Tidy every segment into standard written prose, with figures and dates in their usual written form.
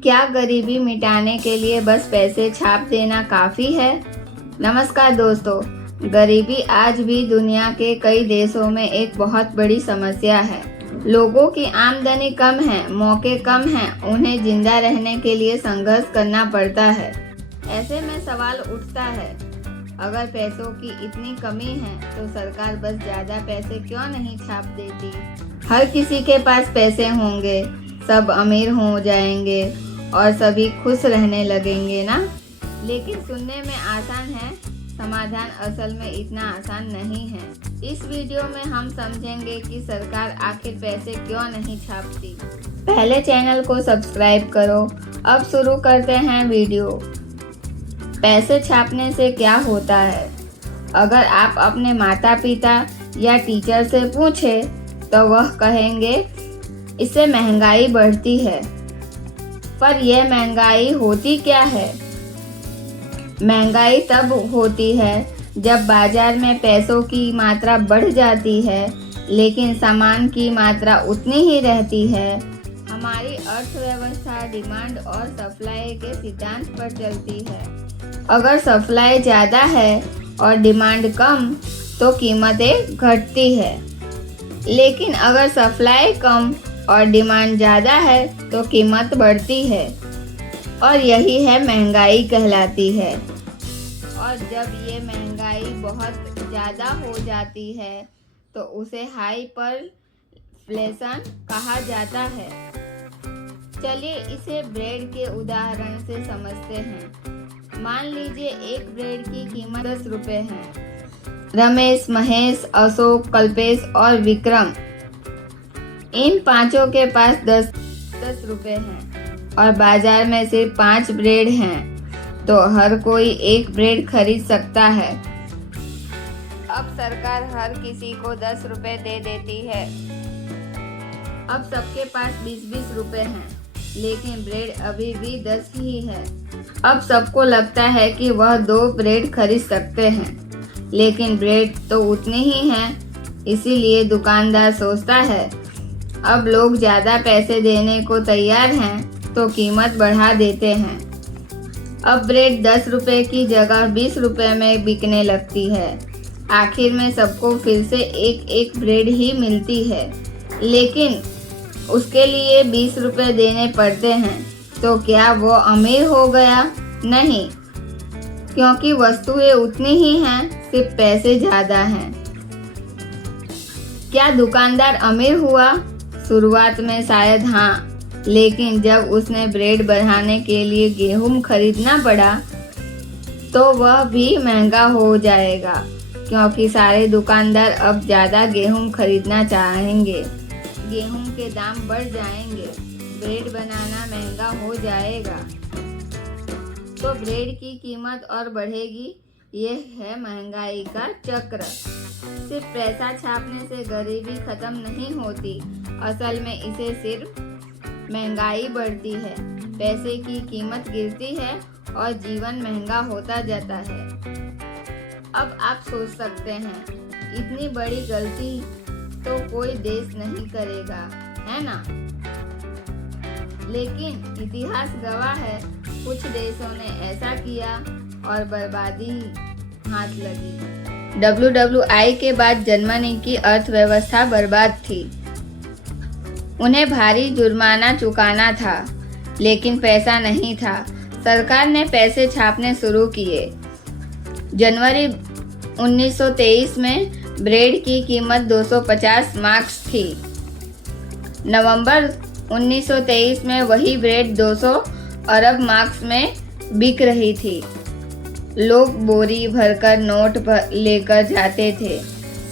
क्या गरीबी मिटाने के लिए बस पैसे छाप देना काफ़ी है? नमस्कार दोस्तों, गरीबी आज भी दुनिया के कई देशों में एक बहुत बड़ी समस्या है। लोगों की आमदनी कम है, मौके कम हैं, उन्हें जिंदा रहने के लिए संघर्ष करना पड़ता है। ऐसे में सवाल उठता है, अगर पैसों की इतनी कमी है तो सरकार बस ज़्यादा पैसे क्यों नहीं छाप देती? हर किसी के पास पैसे होंगे, सब अमीर हो जाएंगे और सभी खुश रहने लगेंगे ना। लेकिन सुनने में आसान है, समाधान असल में इतना आसान नहीं है। इस वीडियो में हम समझेंगे कि सरकार आखिर पैसे क्यों नहीं छापती। पहले चैनल को सब्सक्राइब करो। अब शुरू करते हैं वीडियो। पैसे छापने से क्या होता है? अगर आप अपने माता पिता या टीचर से पूछें तो वह कहेंगे इससे महंगाई बढ़ती है। पर यह महंगाई होती क्या है? महंगाई तब होती है जब बाजार में पैसों की मात्रा बढ़ जाती है लेकिन सामान की मात्रा उतनी ही रहती है। हमारी अर्थव्यवस्था डिमांड और सप्लाई के सिद्धांत पर चलती है। अगर सप्लाई ज़्यादा है और डिमांड कम तो कीमतें घटती है, लेकिन अगर सप्लाई कम और डिमांड ज़्यादा है तो कीमत बढ़ती है और यही है महंगाई कहलाती है। और जब ये महंगाई बहुत ज़्यादा हो जाती है तो उसे हाइपरइन्फ्लेशन कहा जाता है। चलिए इसे ब्रेड के उदाहरण से समझते हैं। मान लीजिए एक ब्रेड की कीमत 10 रुपये है। रमेश, महेश, अशोक, कल्पेश और विक्रम, इन पांचों के पास 10 रुपये हैं और बाजार में सिर्फ 5 ब्रेड हैं, तो हर कोई एक ब्रेड खरीद सकता है। अब सरकार हर किसी को 10 रुपये दे देती है। अब सबके पास 20-20 रुपये हैं, लेकिन ब्रेड अभी भी 10 ही है। अब सबको लगता है कि वह 2 ब्रेड खरीद सकते हैं, लेकिन ब्रेड तो उतनी ही हैं। इसीलिए दुकानदार सोचता है अब लोग ज़्यादा पैसे देने को तैयार हैं तो कीमत बढ़ा देते हैं। अब ब्रेड 10 रुपये की जगह 20 रुपये में बिकने लगती है। आखिर में सबको फिर से एक ब्रेड ही मिलती है, लेकिन उसके लिए 20 रुपये देने पड़ते हैं। तो क्या वो अमीर हो गया? नहीं, क्योंकि वस्तुएं उतनी ही हैं, सिर्फ पैसे ज़्यादा हैं। क्या दुकानदार अमीर हुआ? शुरुआत में शायद हाँ, लेकिन जब उसने ब्रेड बढ़ाने के लिए गेहूं खरीदना पड़ा तो वह भी महंगा हो जाएगा, क्योंकि सारे दुकानदार अब ज़्यादा गेहूं खरीदना चाहेंगे। गेहूं के दाम बढ़ जाएंगे, ब्रेड बनाना महंगा हो जाएगा, तो ब्रेड की कीमत और बढ़ेगी। यह है महंगाई का चक्र। सिर्फ पैसा छापने से गरीबी खत्म नहीं होती, असल में इसे सिर्फ महंगाई बढ़ती है, पैसे की कीमत गिरती है और जीवन महंगा होता जाता है। अब आप सोच सकते हैं, इतनी बड़ी गलती तो कोई देश नहीं करेगा, है ना? लेकिन इतिहास गवाह है, कुछ देशों ने ऐसा किया और बर्बादी हाथ लगी। WWI के बाद जर्मनी की अर्थव्यवस्था बर्बाद थी। उन्हें भारी जुर्माना चुकाना था, लेकिन पैसा नहीं था। सरकार ने पैसे छापने शुरू किए। जनवरी 1923 में ब्रेड की कीमत 250 मार्क्स थी। नवंबर 1923 में वही ब्रेड 200 अरब मार्क्स में बिक रही थी। लोग बोरी भरकर नोट लेकर जाते थे,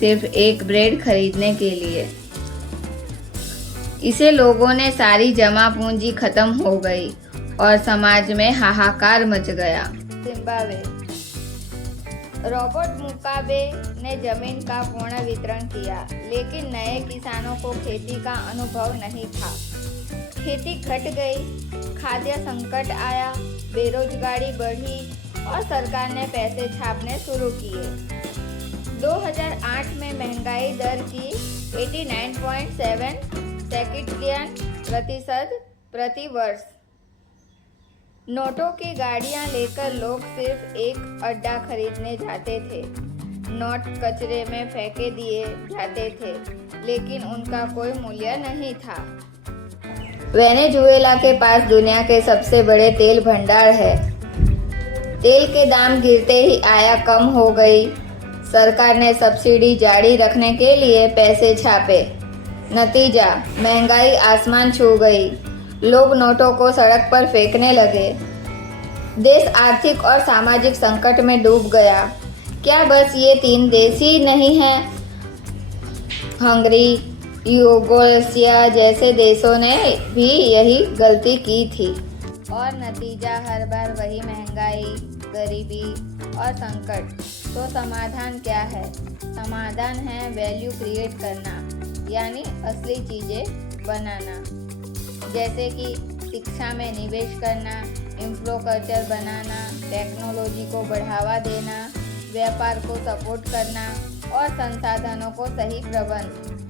सिर्फ एक ब्रेड खरीदने के लिए। इसे लोगों ने सारी जमा पूंजी खत्म हो गई और समाज में हाहाकार मच गया। जिम्बाब्वे। रॉबर्ट मुगाबे ने जमीन का पूर्ण वितरण किया, लेकिन नए किसानों को खेती का अनुभव नहीं था। खेती घट गई, खाद्य संकट आया, बेरोजगारी बढ़ी और सरकार ने पैसे छापने शुरू किए। 2008 में महंगाई दर की 89.7 प्रतिशत प्रति वर्ष नोटों की गाड़ियां लेकर लोग सिर्फ एक अड्डा खरीदने जाते थे। नोट कचरे में फेंके दिए जाते थे, लेकिन उनका कोई मूल्य नहीं था। वेनेजुएला के पास दुनिया के सबसे बड़े तेल भंडार है। तेल के दाम गिरते ही आयात कम हो गई। सरकार ने सब्सिडी जारी रखने के लिए पैसे छापे। नतीजा, महंगाई आसमान छू गई। लोग नोटों को सड़क पर फेंकने लगे। देश आर्थिक और सामाजिक संकट में डूब गया। क्या बस ये 3 देश ही नहीं हैं? हंगरी, यूगोस्लाविया जैसे देशों ने भी यही गलती की थी। और नतीजा हर बार वही महंगाई, गरीबी और संकट। तो समाधान क्या है? समाधान है वैल्यू क्रिएट करना, यानी असली चीज़ें बनाना, जैसे कि शिक्षा में निवेश करना, इंफ्रास्ट्रक्चर बनाना, टेक्नोलॉजी को बढ़ावा देना, व्यापार को सपोर्ट करना और संसाधनों को सही प्रबंध।